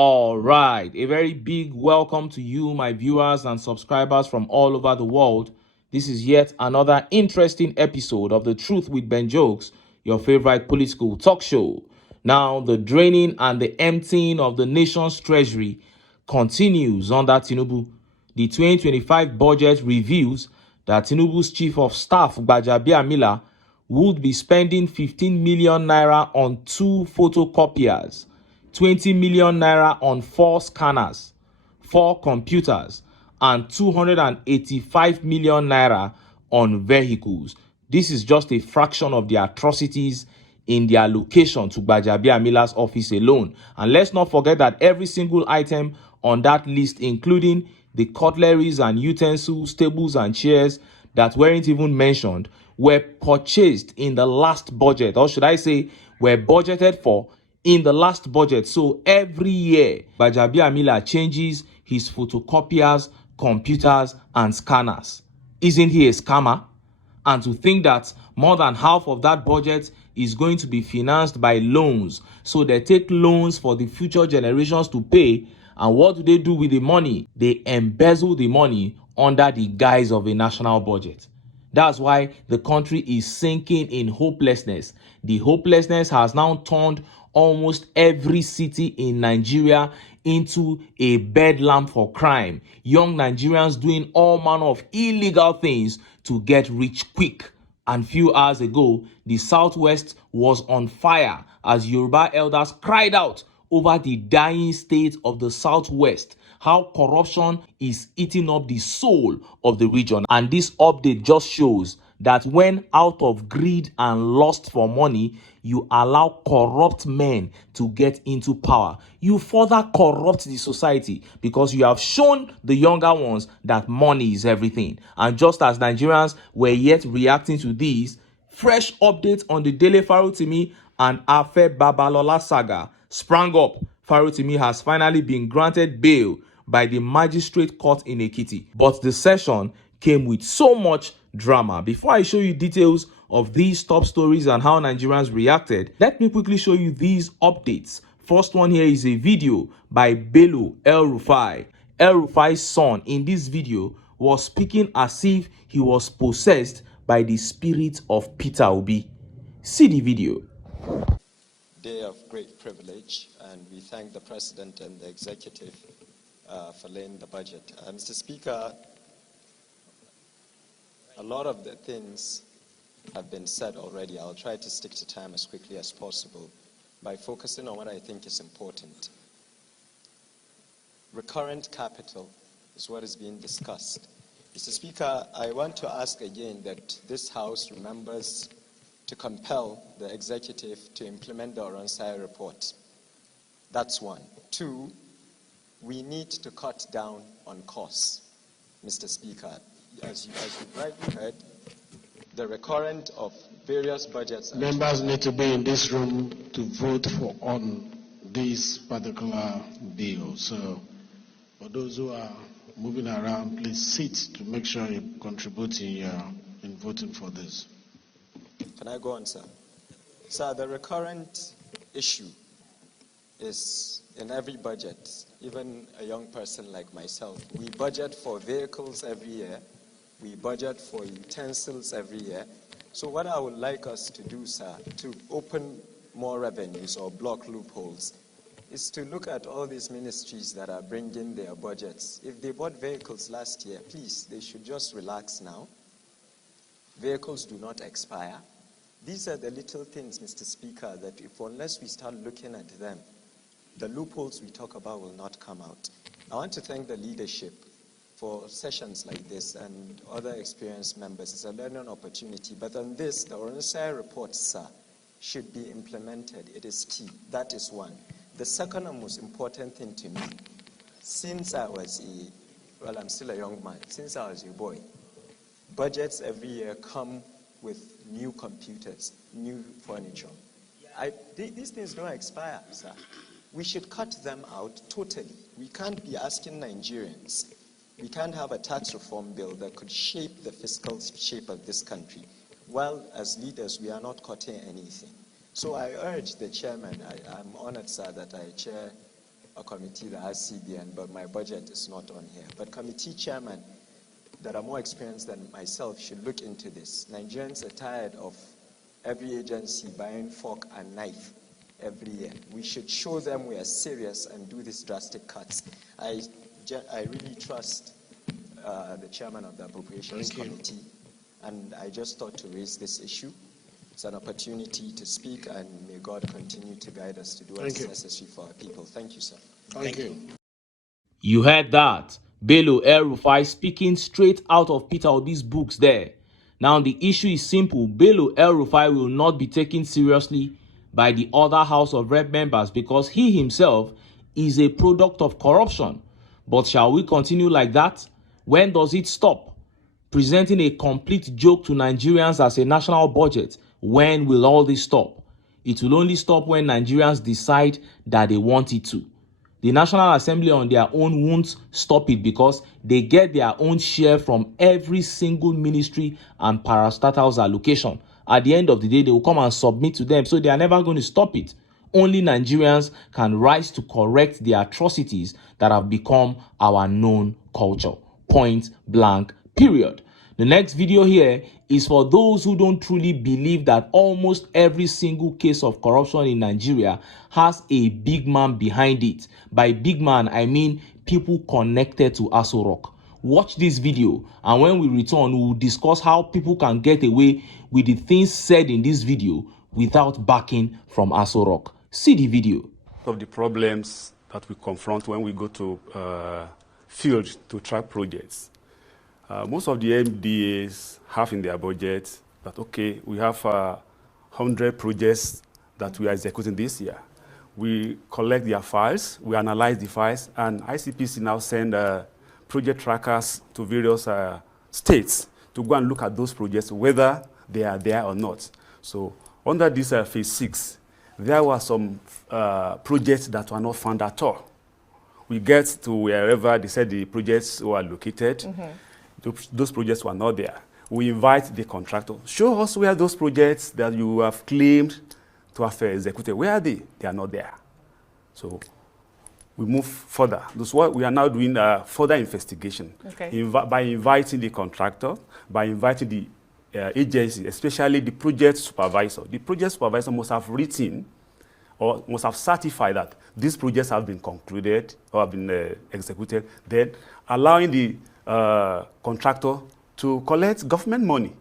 All right, a very big welcome to you, my viewers and subscribers from all over the world. This is yet another interesting episode of The Truth with Ben Jokes, your favorite political talk show. Now, the draining and the emptying of the nation's treasury continues under Tinubu. The 2025 budget reveals that Tinubu's chief of staff, Gbajabiamila, would be spending 15 million naira on 2 photocopiers, 20 million naira on 4 scanners, 4 computers, and 285 million naira on vehicles. This is just a fraction of the atrocities in the allocation to Gbajabiamila's office alone. And let's not forget that every single item on that list, including the cutleries and utensils, tables and chairs that weren't even mentioned, were purchased in the last budget, or should I say, were budgeted for in the last budget. So every year, Gbajabiamila changes his photocopiers, computers, and scanners. Isn't he a scammer? And to think that more than half of that budget is going to be financed by loans. So they take loans for the future generations to pay. And what do they do with the money? They embezzle the money under the guise of a national budget. That's why the country is sinking in hopelessness. The hopelessness has now turned almost every city in Nigeria into a bedlam for crime. Young Nigerians doing all manner of illegal things to get rich quick. And few hours ago, the Southwest was on fire as Yoruba elders cried out over the dying state of the Southwest, how corruption is eating up the soul of the region. And this update just shows that when out of greed and lust for money, you allow corrupt men to get into power, you further corrupt the society because you have shown the younger ones that money is everything. And just as Nigerians were yet reacting to these, fresh updates on the Dele Farotimi and Afe Babalola saga sprang up. Farotimi has finally been granted bail by the magistrate court in Ekiti, but the session came with so much drama. Before I show you details of these top stories and how Nigerians reacted, let me quickly show you these updates. First one here is a video by Bello El-Rufai. El-Rufai's son in this video was speaking as if he was possessed by the spirit of Peter Obi. See the video. Day of great privilege, and we thank the President and the Executive for laying the budget. Mr. Speaker, a lot of the things have been said already. I'll try to stick to time as quickly as possible by focusing on what I think is important. Recurrent capital is what is being discussed. Mr. Speaker, I want to ask again that this House remembers to compel the Executive to implement the Oronsai report. That's one. Two, we need to cut down on costs, Mr. Speaker. As you rightly heard, the recurrent of various budgets... Members need to be in this room to vote on this particular bill. So for those who are moving around, please sit to make sure you contribute in voting for this. Can I go on, sir? Sir, the recurrent issue is in every budget, even a young person like myself. We budget for vehicles every year. We budget for utensils every year. So what I would like us to do, sir, to open more revenues or block loopholes, is to look at all these ministries that are bringing their budgets. If they bought vehicles last year, please, they should just relax now. Vehicles do not expire. These are the little things, Mr. Speaker, that unless we start looking at them, the loopholes we talk about will not come out. I want to thank the leadership for sessions like this and other experienced members. It's a learning opportunity. But on this, the Oronsai report, sir, should be implemented. It is key. That is one. The second and most important thing to me, since I was I'm still a young man, since I was a boy, budgets every year come with new computers, new furniture. These things don't expire, sir. We should cut them out totally. We can't be asking Nigerians. We can't have a tax reform bill that could shape the fiscal shape of this country. While as leaders, we are not cutting anything. So I urge the chairman, I'm honored, sir, that I chair a committee that has CBN, but my budget is not on here. But committee chairman that are more experienced than myself should look into this. Nigerians are tired of every agency buying fork and knife every year. We should show them we are serious and do these drastic cuts. I really trust the chairman of the Appropriations Committee, and I just thought to raise this issue. It's an opportunity to speak, and may God continue to guide us to do what's necessary for our people. Thank you, sir. Thank you. You heard that. Bello El-Rufai speaking straight out of Peter Obi's books there. Now the issue is simple. Bello El-Rufai will not be taken seriously by the other House of Rep members because he himself is a product of corruption. But shall we continue like that? When does it stop? Presenting a complete joke to Nigerians as a national budget. When will all this stop? It will only stop when Nigerians decide that they want it to. The National Assembly on their own won't stop it because they get their own share from every single ministry and parastatals allocation. At the end of the day, they will come and submit to them, so they are never going to stop it. Only Nigerians can rise to correct the atrocities that have become our known culture. Point blank, period. The next video here is for those who don't truly believe that almost every single case of corruption in Nigeria has a big man behind it. By big man, I mean people connected to Aso Rock. Watch this video, and when we return, we will discuss how people can get away with the things said in this video without backing from Aso Rock. See the video. Of the problems that we confront when we go to field to track projects. Most of the MDAs have in their budget that, okay, we have 100 projects that we are executing this year. We collect their files, we analyze the files, and ICPC now send project trackers to various states to go and look at those projects, whether they are there or not. So under this phase 6, there were some projects that were not found at all. We get to wherever they said the projects were located. Those projects were not there. We invite the contractor, show us where those projects that you have claimed to have executed, where are they? They are not there. So we move further. That's what we are now doing further investigation. By inviting the contractor, by inviting the agency, especially the project supervisor. The project supervisor must have written or must have certified that these projects have been concluded or have been executed, then allowing the contractor to collect government money.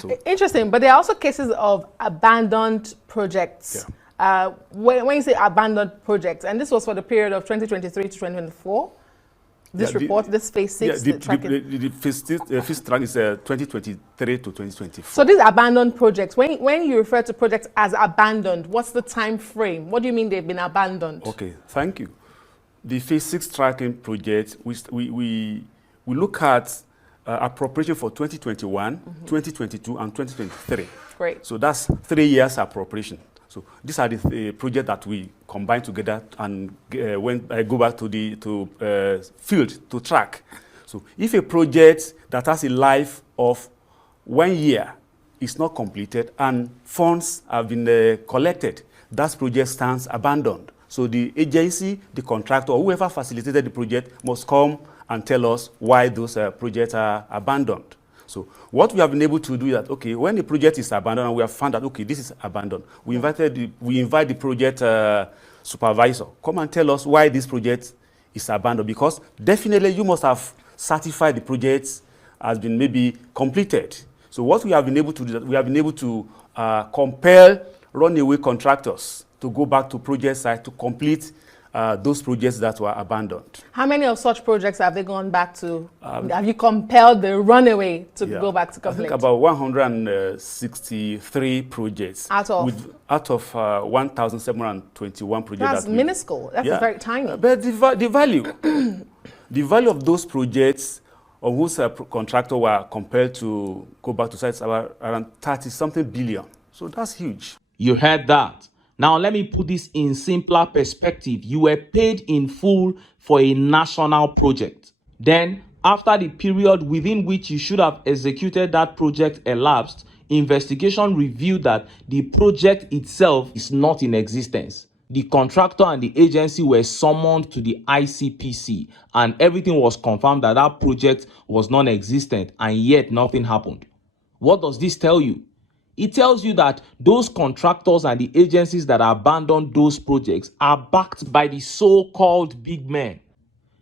So, interesting, but there are also cases of abandoned projects. When you say abandoned projects, and this was for the period of 2023 to 2024, this report, this phase 6, the phase track is 2023 to 2024. So these abandoned projects, when you refer to projects as abandoned, what's the time frame? What do you mean they've been abandoned? Okay, thank you. The phase 6 tracking project, we look at appropriation for 2021, 2022, and 2023. Great. So that's 3 years appropriation. So these are the projects that we combine together and when I go back to the field to track. So if a project that has a life of 1 year is not completed and funds have been collected, that project stands abandoned. So the agency, the contractor, or whoever facilitated the project must come and tell us why those projects are abandoned. So what we have been able to do is that, okay, when the project is abandoned and we have found that, okay, this is abandoned, we invite the project supervisor, come and tell us why this project is abandoned, because definitely you must have certified the project has been maybe completed. So what we have been able to do, we have been able to compel runaway contractors to go back to project site to complete those projects that were abandoned. How many of such projects have they gone back to? Have you compelled the runaway to go back to complete? I think about 163 projects. Out of 1,721 projects. That's minuscule. That's very tiny. But the value, the value of those projects of whose contractor were compelled to go back to sites about around 30-something billion. So that's huge. You heard that. Now, let me put this in simpler perspective. You were paid in full for a national project. Then, after the period within which you should have executed that project elapsed, investigation revealed that the project itself is not in existence. the contractor and the agency were summoned to the ICPC, and everything was confirmed that that project was non-existent, and yet nothing happened. What does this tell you? It tells you that those contractors and the agencies that abandoned those projects are backed by the so-called big men.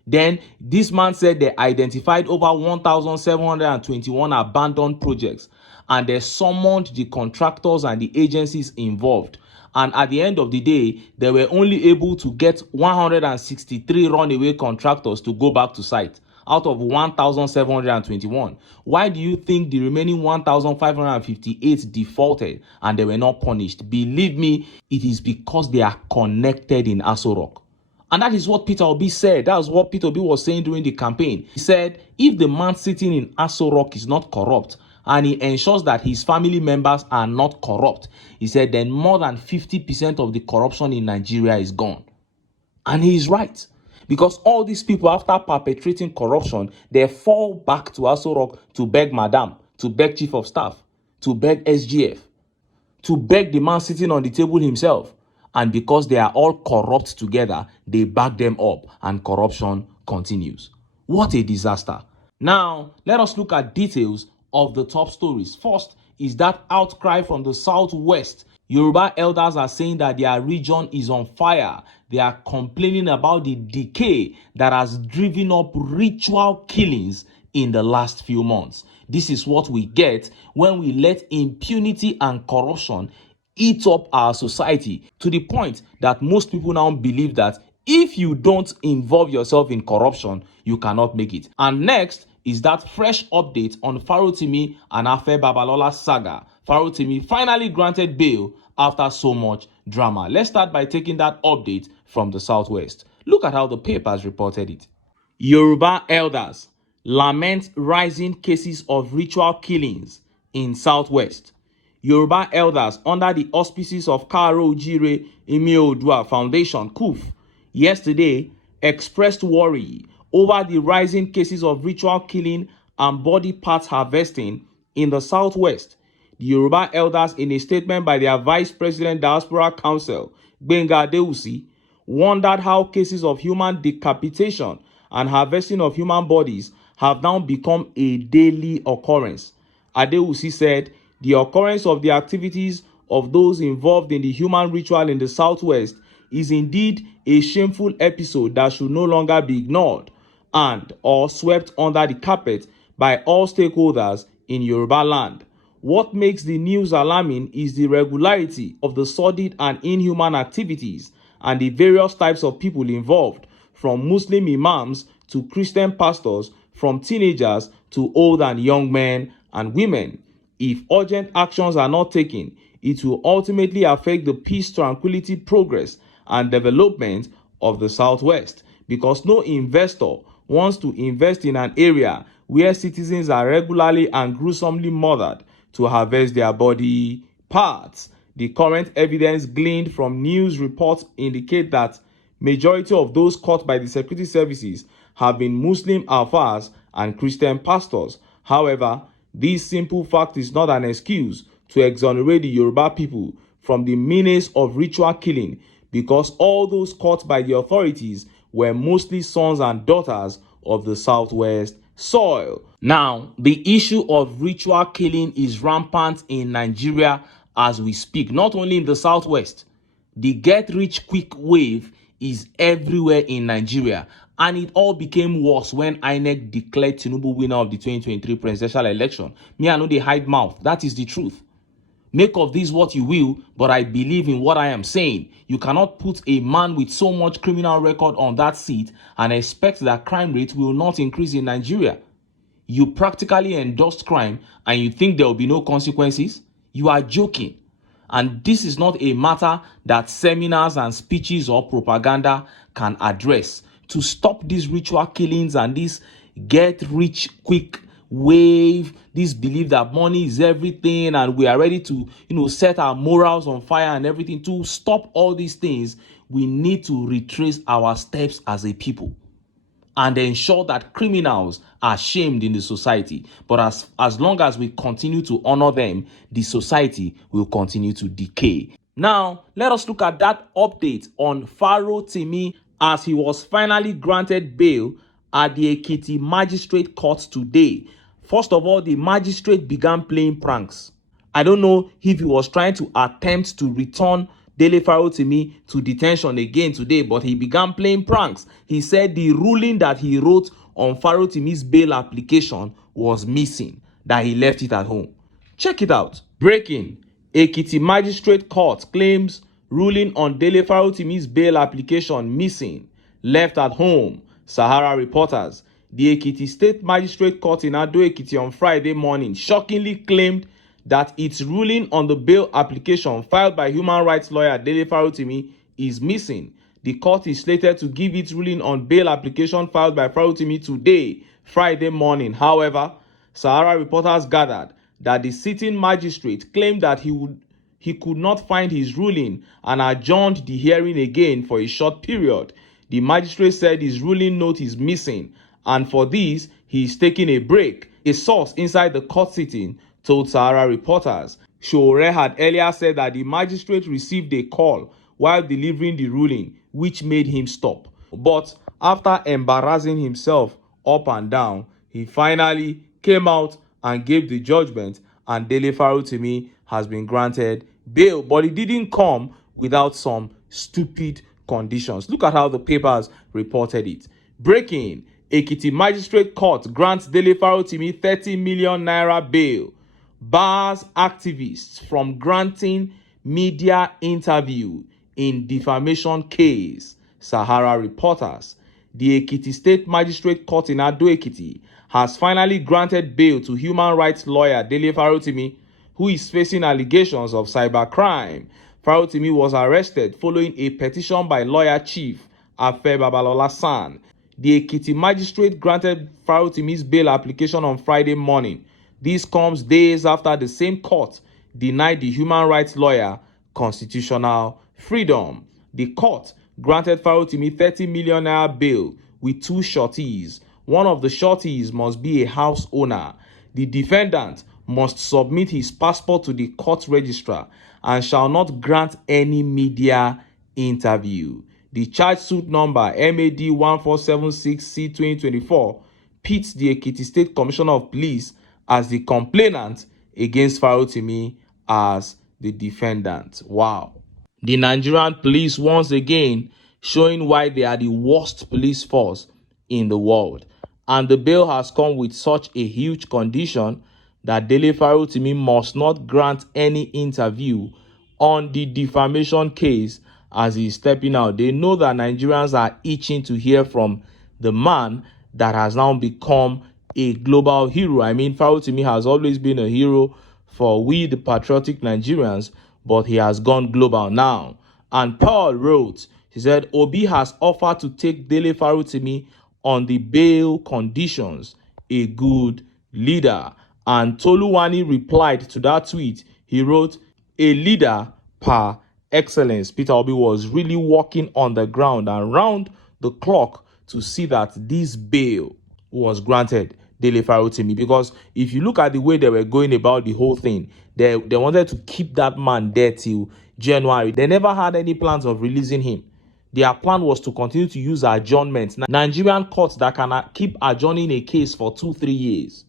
Then this man said they identified over 1,721 abandoned projects, and they summoned the contractors and the agencies involved. And at the end of the day, they were only able to get 163 runaway contractors to go back to site out of 1,721. Why do you think the remaining 1,558 defaulted and they were not punished? Believe me, it is because they are connected in Aso Rock. And that is what Peter Obi said. That was what Peter Obi was saying during the campaign. He said, if the man sitting in Aso Rock is not corrupt, and he ensures that his family members are not corrupt, he said, then more than 50% of the corruption in Nigeria is gone. And he is right. Because all these people, after perpetrating corruption, they fall back to Aso Rock to beg Madam, to beg Chief of Staff, to beg SGF, to beg the man sitting on the table himself. And because they are all corrupt together, they back them up and corruption continues. What a disaster. Now, let us look at details of the top stories. First is that outcry from the southwest. Yoruba elders are saying that their region is on fire. They are complaining about the decay that has driven up ritual killings in the last few months. This is what we get when we let impunity and corruption eat up our society, to the point that most people now believe that if you don't involve yourself in corruption, you cannot make it. And next is that fresh update on Farotimi and Afe Babalola saga. Farotimi finally granted bail after so much drama. Let's start by taking that update from the southwest. Look at how the papers reported it. Yoruba elders lament rising cases of ritual killings in southwest. Yoruba elders under the auspices of Karo Ojire Imi Oodua Foundation (KUF) yesterday expressed worry over the rising cases of ritual killing and body parts harvesting in the southwest. The Yoruba elders, in a statement by their Vice President Diaspora Council, Gbenga Adeusi, wondered how cases of human decapitation and harvesting of human bodies have now become a daily occurrence. Adeusi said, the occurrence of the activities of those involved in the human ritual in the southwest is indeed a shameful episode that should no longer be ignored and or swept under the carpet by all stakeholders in Yoruba land. What makes the news alarming is the regularity of the sordid and inhuman activities and the various types of people involved, from Muslim imams to Christian pastors, from teenagers to old and young men and women. If urgent actions are not taken, it will ultimately affect the peace, tranquility, progress, and development of the Southwest, because no investor wants to invest in an area where citizens are regularly and gruesomely murdered to harvest their body parts. The current evidence gleaned from news reports indicate that majority of those caught by the security services have been Muslim alfas and Christian pastors. However, this simple fact is not an excuse to exonerate the Yoruba people from the menace of ritual killing, because all those caught by the authorities were mostly sons and daughters of the southwest soil. Now, the issue of ritual killing is rampant in Nigeria as we speak, not only in the southwest. The get rich quick wave is everywhere in Nigeria, and it all became worse when INEC declared Tinubu winner of the 2023 presidential election. Me, I know they hide mouth. That is the truth. Make of this what you will, but I believe in what I am saying. You cannot put a man with so much criminal record on that seat and expect that crime rate will not increase in Nigeria. You practically endorsed crime and you think there will be no consequences? You are joking. And this is not a matter that seminars and speeches or propaganda can address. To stop these ritual killings and this get rich quick wave, this belief that money is everything and we are ready to, set our morals on fire and everything. To stop all these things, we need to retrace our steps as a people and ensure that criminals are shamed in the society. But as long as we continue to honor them, the society will continue to decay. Now, let us look at that update on Farotimi as he was finally granted bail at the Ekiti Magistrate Court today. First of all, the magistrate began playing pranks. I don't know if he was trying to attempt to return Dele Farotimi to detention again today, but he began playing pranks. He said the ruling that he wrote on Farotimi's bail application was missing, that he left it at home. Check it out. Breaking. Ekiti Magistrate Court claims ruling on Dele Farotimi's bail application missing, left at home. Sahara reporters. The Ekiti State Magistrate Court in Ado-Ekiti on Friday morning shockingly claimed that its ruling on the bail application filed by human rights lawyer Dele Farotimi is missing. The court is slated to give its ruling on bail application filed by Farotimi today, Friday morning. However, Sahara reporters gathered that the sitting magistrate claimed that he could not find his ruling and adjourned the hearing again for a short period. The magistrate said his ruling note is missing, and for this, he is taking a break. A source inside the court sitting told Sahara reporters. Shore had earlier said that the magistrate received a call while delivering the ruling, which made him stop. But after embarrassing himself up and down, he finally came out and gave the judgment, and Dele Farotimi has been granted bail. But it didn't come without some stupid conditions. Look at how the papers reported it. Breaking. Ekiti Magistrate Court grants Dele Farotimi 30 million naira bail. Bars activists from granting media interview in defamation case. Sahara reporters. The Ekiti State Magistrate Court in Ado-Ekiti has finally granted bail to human rights lawyer Dele Farotimi, who is facing allegations of cybercrime. Farotimi was arrested following a petition by lawyer chief Afe Babalola San. The Ekiti magistrate granted Farotimi's bail application on Friday morning. This comes days after the same court denied the human rights lawyer constitutional freedom. The court granted Farotimi 30 million naira bail with two sureties. One of the sureties must be a house owner. The defendant must submit his passport to the court registrar and shall not grant any media interview. The charge suit number MAD 1476C2024 pits the Ekiti State Commissioner of Police as the complainant against Farotimi as the defendant. Wow. The Nigerian police once again showing why they are the worst police force in the world. And the bail has come with such a huge condition that Dele Farotimi must not grant any interview on the defamation case as he is stepping out. They know that Nigerians are itching to hear from the man that has now become a global hero. I mean, Farotimi has always been a hero for we, the patriotic Nigerians, but he has gone global now. And Paul wrote, he said, Obi has offered to take Dele Farotimi on the bail conditions, a good leader. And Toluwani replied to that tweet. He wrote, a leader par excellence. Peter Obi was really working on the ground and round the clock to see that this bail was granted Dele Farotimi, because if you look at the way they were going about the whole thing, they wanted to keep that man there till January. They never had any plans of releasing him. Their plan was to continue to use adjournments. Nigerian courts that can keep adjourning a case for 2-3 years.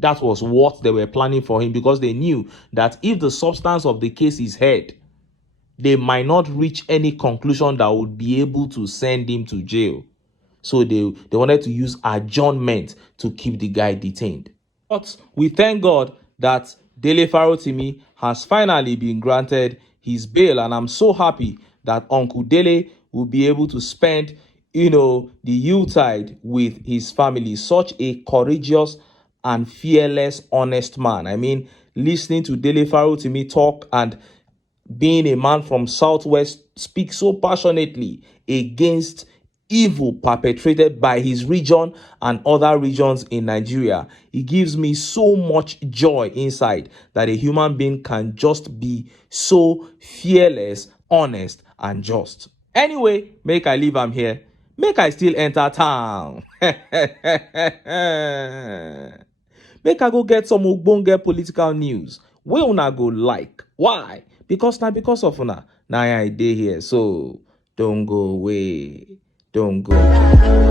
That was what they were planning for him, because they knew that if the substance of the case is heard, they might not reach any conclusion that would be able to send him to jail. So they wanted to use adjournment to keep the guy detained. But we thank God that Dele Farotimi has finally been granted his bail, and I'm so happy that Uncle Dele will be able to spend, the Yuletide with his family. Such a courageous and fearless, honest man. I mean, listening to Dele Farotimi talk and being a man from Southwest speak so passionately against evil perpetrated by his region and other regions in Nigeria, it gives me so much joy inside that a human being can just be so fearless, honest, and just. Anyway, make I leave am here. Make I still enter town. Make I go get some ogbonge political news wey una go like. Why? because of una, now I dey here. So don't go away. Don't go.